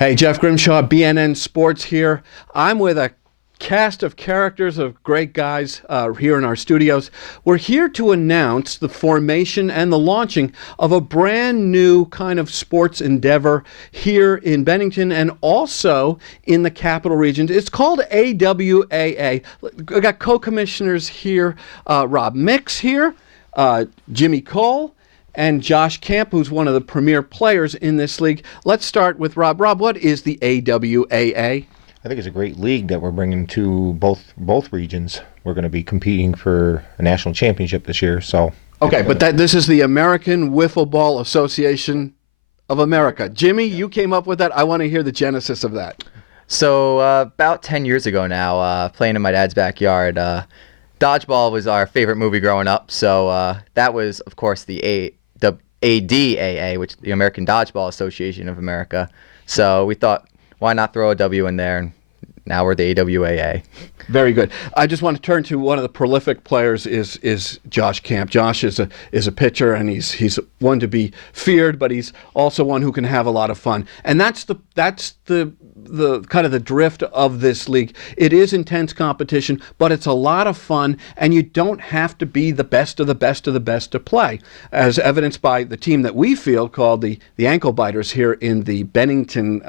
Hey, Jeff Grimshaw, BNN Sports here. I'm with a cast of characters of great guys here in our studios. We're here to announce the formation and the launching of a brand new kind of sports endeavor here in Bennington and also in the capital region. It's called AWAA. We've got co-commissioners here, Rob Mix here, Jimmy Cole, and Josh Camp, who's one of the premier players in this league. Let's start with Rob. Rob, what is the AWAA? I think it's a great league that we're bringing to both regions. We're going to be competing for a national championship this year. So okay, but this is the American Wiffleball Association of America. Jimmy, you came up with that. I want to hear the genesis of that. So about 10 years ago now, playing in my dad's backyard, dodgeball was our favorite movie growing up. So that was, of course, the ADAA, which is the American Dodgeball Association of America. So we thought, why not throw a W in there? And now we're the AWAA. Very good. I just want to turn to one of the prolific players is Josh Camp. Josh is a pitcher, and he's one to be feared, but he's also one who can have a lot of fun. And that's the kind of the drift of this league. It is intense competition, but it's a lot of fun, and you don't have to be the best of the best of the best to play, as evidenced by the team that we field called the Ankle Biters here in the Bennington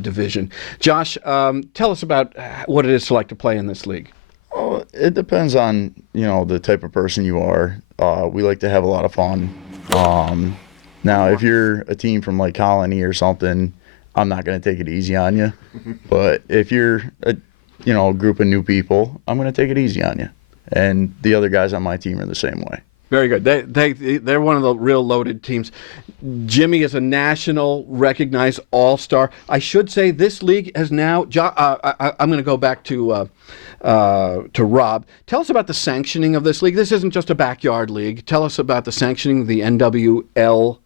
division. Josh, tell us about what it is like to play in this league. Oh, it depends on, the type of person you are. We like to have a lot of fun. Now, if you're a team from like Colony or something, I'm not going to take it easy on you. But if you're a group of new people, I'm going to take it easy on you. And the other guys on my team are the same way. Very good. They're one of the real loaded teams. Jimmy is a national recognized all-star. I should say this league has now. I'm going to go back to Rob. Tell us about the sanctioning of this league. This isn't just a backyard league. Tell us about the sanctioning, the NWLA.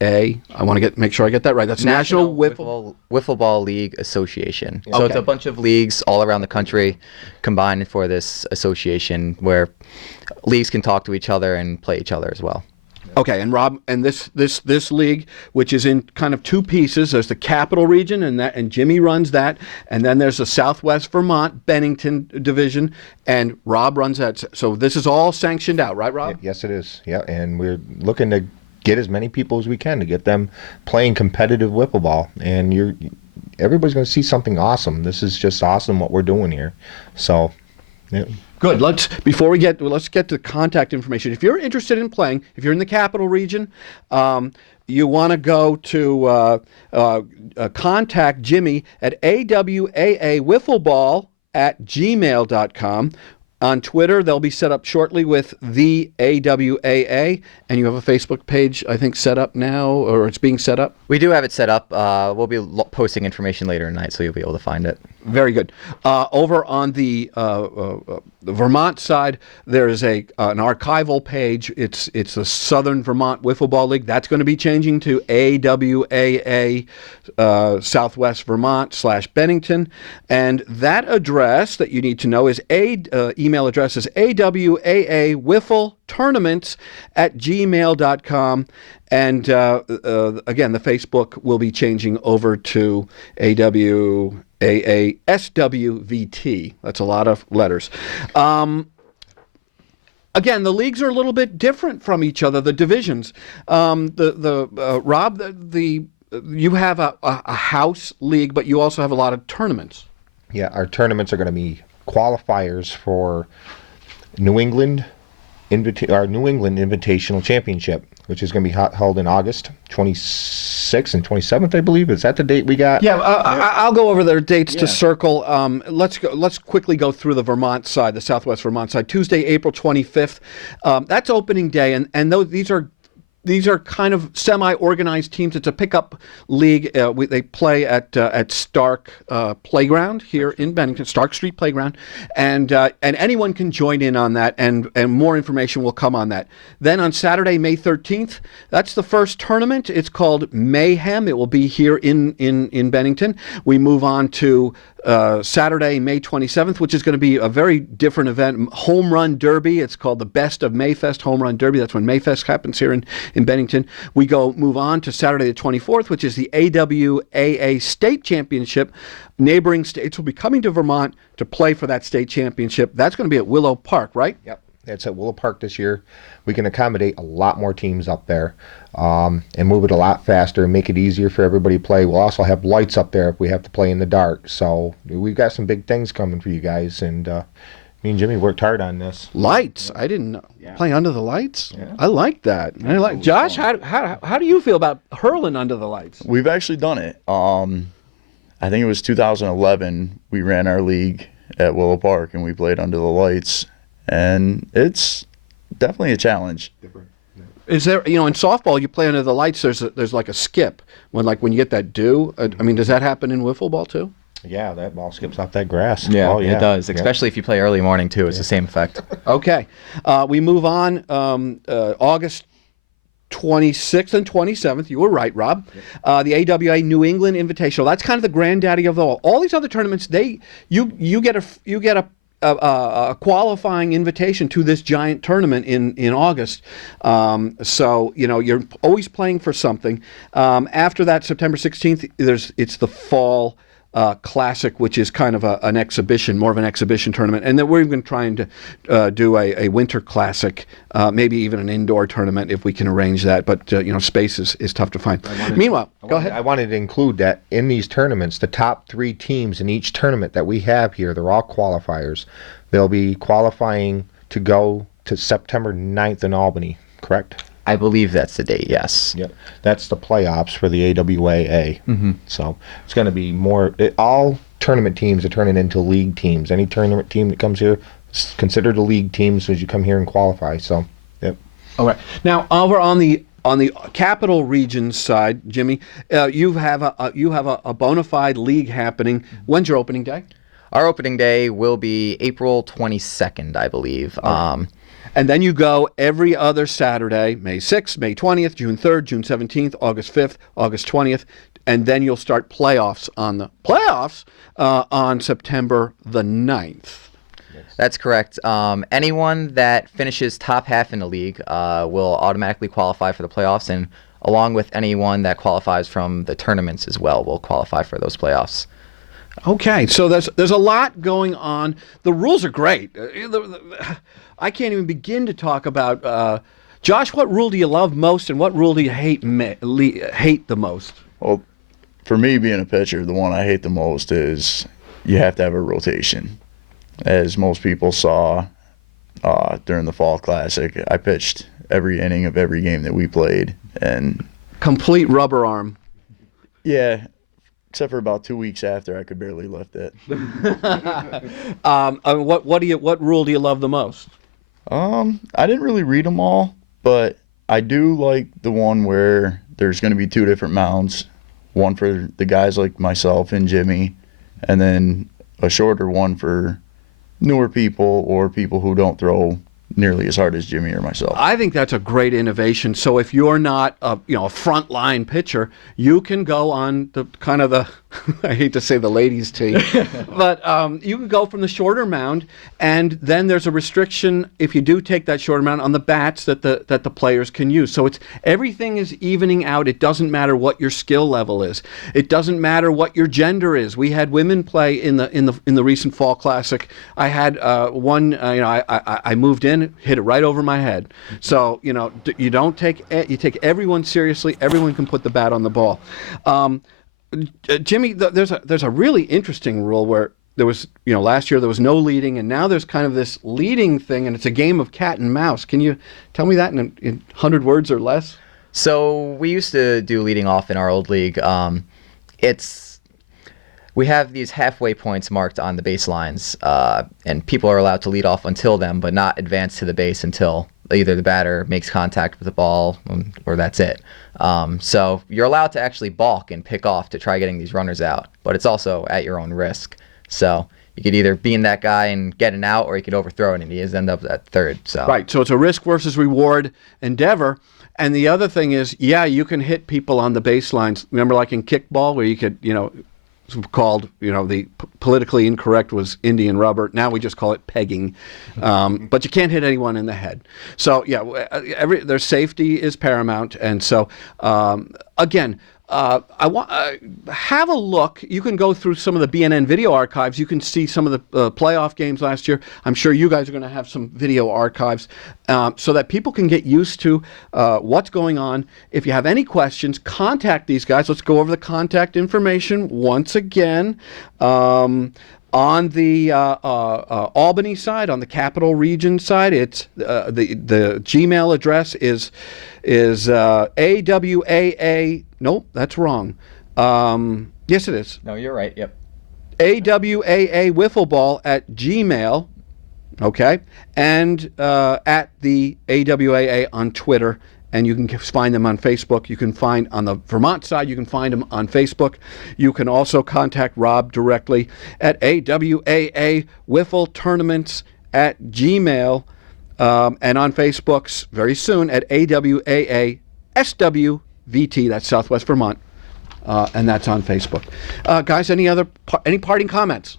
I want to make sure I get that right. That's National Wiffleball League Association. Okay. So it's a bunch of leagues all around the country combined for this association where leagues can talk to each other and play each other as well. Okay, and Rob, and this league, which is in kind of two pieces. There's the Capital Region, and Jimmy runs that, and then there's the Southwest Vermont Bennington division, and Rob runs that. So this is all sanctioned out, right, Rob? yes, it is. Yeah, and we're looking to get as many people as we can to get them playing competitive wiffleball, and everybody's going to see something awesome. This is just awesome what we're doing here. So, yeah. Good. Let's get to contact information. If you're interested in playing, if you're in the Capital Region, you want to go to contact Jimmy at awaawifleball@gmail.com. On Twitter, they'll be set up shortly with the AWAA, and you have a Facebook page, I think, set up now, or it's being set up? We do have it set up. We'll be posting information later tonight, so you'll be able to find it. Very good. Over on the Vermont side, there is an archival page. It's the Southern Vermont Wiffleball League. That's going to be changing to AWAA Southwest Vermont /Bennington. And that address that you need to know is email address is awawifletournaments@gmail.com. And again, the Facebook will be changing over to AWAA SWVT. That's a lot of letters. Again, the leagues are a little bit different from each other, the divisions. Rob, you have a house league, but you also have a lot of tournaments. Yeah, our tournaments are going to be qualifiers for New England Invitational Championship, which is going to be held in August 26th and 27th, I believe. Is that the date we got? Yeah, I'll go over their dates to circle. Let's quickly go through the Vermont side, the Southwest Vermont side. Tuesday, April 25th. That's opening day, and these are kind of semi-organized teams. It's a pickup league. They play at Stark Playground here in Bennington, Stark Street Playground, and anyone can join in on that, and more information will come on that. Then on Saturday, May 13th, that's the first tournament. It's called Mayhem. It will be here in Bennington. We move on to Saturday, May 27th, which is going to be a very different event. Home Run Derby. It's called the Best of Mayfest Home Run Derby. That's when Mayfest happens here in Bennington. We move on to Saturday the 24th, which is the AWAA State Championship. Neighboring states will be coming to Vermont to play for that state championship. That's going to be at Willow Park, right? Yep. It's at Willow Park this year. We can accommodate a lot more teams up there and move it a lot faster and make it easier for everybody to play. We'll also have lights up there if we have to play in the dark. So we've got some big things coming for you guys. And me and Jimmy worked hard on this. Lights. I didn't know. Yeah. Playing under the lights? Yeah. I like that. I like Josh, how do you feel about hurling under the lights? We've actually done it. I think it was 2011. We ran our league at Willow Park and we played under the lights, and it's definitely a challenge. Is there, in softball you play under the lights? There's like a skip when you get that dew. I mean, does that happen in wiffle ball too? Yeah, that ball skips off that grass. Yeah, Oh, yeah. it does. Especially if you play early morning too. It's the same effect. Okay, we move on. August 26th and 27th. You were right, Rob. The AWA New England Invitational. That's kind of the granddaddy of all these other tournaments. You get a qualifying invitation to this giant tournament in August. So you're always playing for something. After that, September 16th, it's the fall Classic, which is kind of an exhibition, more of an exhibition tournament. And then we're even trying to do a winter classic, maybe even an indoor tournament if we can arrange that. But, space is tough to find. Meanwhile, go ahead. I wanted to include that in these tournaments, the top 3 teams in each tournament that we have here, they're all qualifiers. They'll be qualifying to go to September 9th in Albany, correct? I believe that's the date, yes. Yep. That's the playoffs for the AWAA. Mm-hmm. So it's going to be all tournament teams are turning into league teams. Any tournament team that comes here is considered a league team as you come here and qualify. So, yep. All right. Now, over on the Capital Region side, Jimmy, you have a bona fide league happening. When's your opening day? Our opening day will be April 22nd, I believe. And then you go every other Saturday, May 6th, May 20th, June 3rd, June 17th, August 5th, August 20th, and then you'll start playoffs on September the 9th. That's correct. Anyone that finishes top half in the league will automatically qualify for the playoffs, and along with anyone that qualifies from the tournaments as well will qualify for those playoffs. Okay, so there's a lot going on. The rules are great. I can't even begin to talk about. Josh, what rule do you love most, and what rule do you hate the most? Well, for me, being a pitcher, the one I hate the most is you have to have a rotation. As most people saw during the Fall Classic, I pitched every inning of every game that we played, and complete rubber arm. Yeah. Except for about 2 weeks after, I could barely lift it. What rule do you love the most? I didn't really read them all, but I do like the one where there's going to be 2 different mounds, one for the guys like myself and Jimmy, and then a shorter one for newer people or people who don't throw nearly as hard as Jimmy or myself. I think that's a great innovation. So if you're not a frontline pitcher, you can go on the kind of the I hate to say the ladies' tee, but you can go from the shorter mound, and then there's a restriction if you do take that shorter mound on the bats that the players can use. So everything is evening out. It doesn't matter what your skill level is. It doesn't matter what your gender is. We had women play in the recent Fall Classic. I had one. I moved in, hit it right over my head. So you take everyone seriously. Everyone can put the bat on the ball. Jimmy, there's a really interesting rule where there was, last year there was no leading, and now there's kind of this leading thing, and it's a game of cat and mouse. Can you tell me that in 100 words or less? So we used to do leading off in our old league. We have these halfway points marked on the baselines, and people are allowed to lead off until them, but not advance to the base until either the batter makes contact with the ball or that's it. So you're allowed to actually balk and pick off to try getting these runners out, but it's also at your own risk. So you could either be in that guy and get an out, or you could overthrow it and he end up at third. So right. So it's a risk versus reward endeavor. And the other thing is, you can hit people on the baselines. Remember, like in kickball, where you could, called, the politically incorrect was Indian rubber. Now we just call it pegging. But you can't hit anyone in the head. So, yeah, their safety is paramount. And so, again, I want have a look. You can go through some of the BNN video archives. You can see some of the playoff games last year. I'm sure you guys are going to have some video archives so that people can get used to what's going on. If you have any questions, contact these guys. Let's go over the contact information once again. On the Albany side, on the Capital Region side, it's the Gmail address is AWAA. Nope, that's wrong. Yes, it is. No, you're right. Yep. AWAA Wiffleball at Gmail. Okay, and at the AWAA on Twitter. And you can find them on Facebook. You can find on the Vermont side, you can find them on Facebook. You can also contact Rob directly at AWAA Wiffle Tournaments at Gmail. And on Facebook's very soon at AWAA SWVT, that's Southwest Vermont. And that's on Facebook. Guys, any parting comments?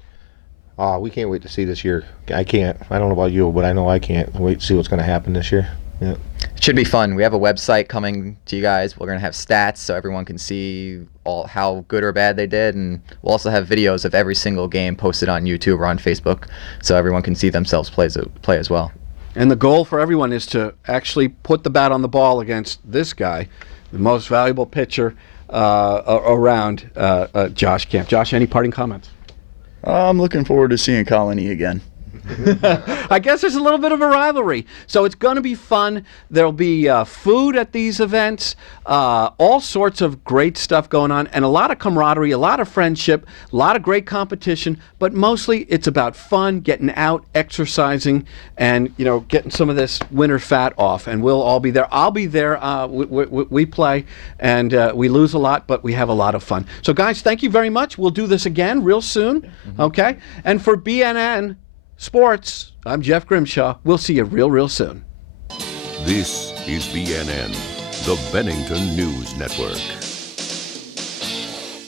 We can't wait to see this year. I can't. I don't know about you, but I know I can't wait to see what's going to happen this year. Yeah. It should be fun. We have a website coming to you guys. We're going to have stats so everyone can see how good or bad they did. And we'll also have videos of every single game posted on YouTube or on Facebook so everyone can see themselves play as well. And the goal for everyone is to actually put the bat on the ball against this guy, the most valuable pitcher around, Josh Camp. Josh, any parting comments? I'm looking forward to seeing Colony again. I guess there's a little bit of a rivalry. So it's going to be fun. There'll be food at these events, all sorts of great stuff going on, and a lot of camaraderie, a lot of friendship, a lot of great competition, but mostly it's about fun, getting out, exercising, and, getting some of this winter fat off. And we'll all be there. I'll be there. We play, and we lose a lot, but we have a lot of fun. So, guys, thank you very much. We'll do this again real soon, okay? And for BNN Sports, I'm Jeff Grimshaw. We'll see you real soon. This is BNN, the Bennington News Network.